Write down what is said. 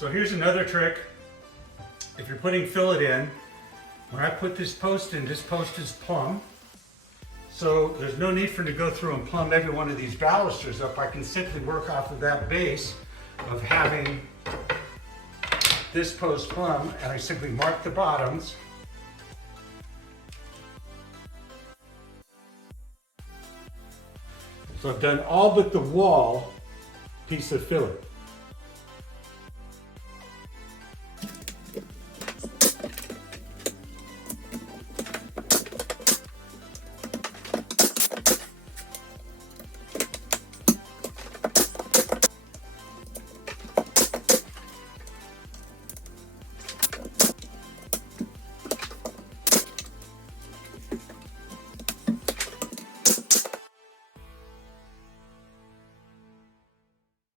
So here's another trick. If you're putting fillet in, when I put this post in, this post is plumb. So there's no need for me to go through and plumb every one of these balusters up. I can simply work off of that base of having this post plumb, and I simply mark the bottoms. So I've done all but the wall piece of fillet.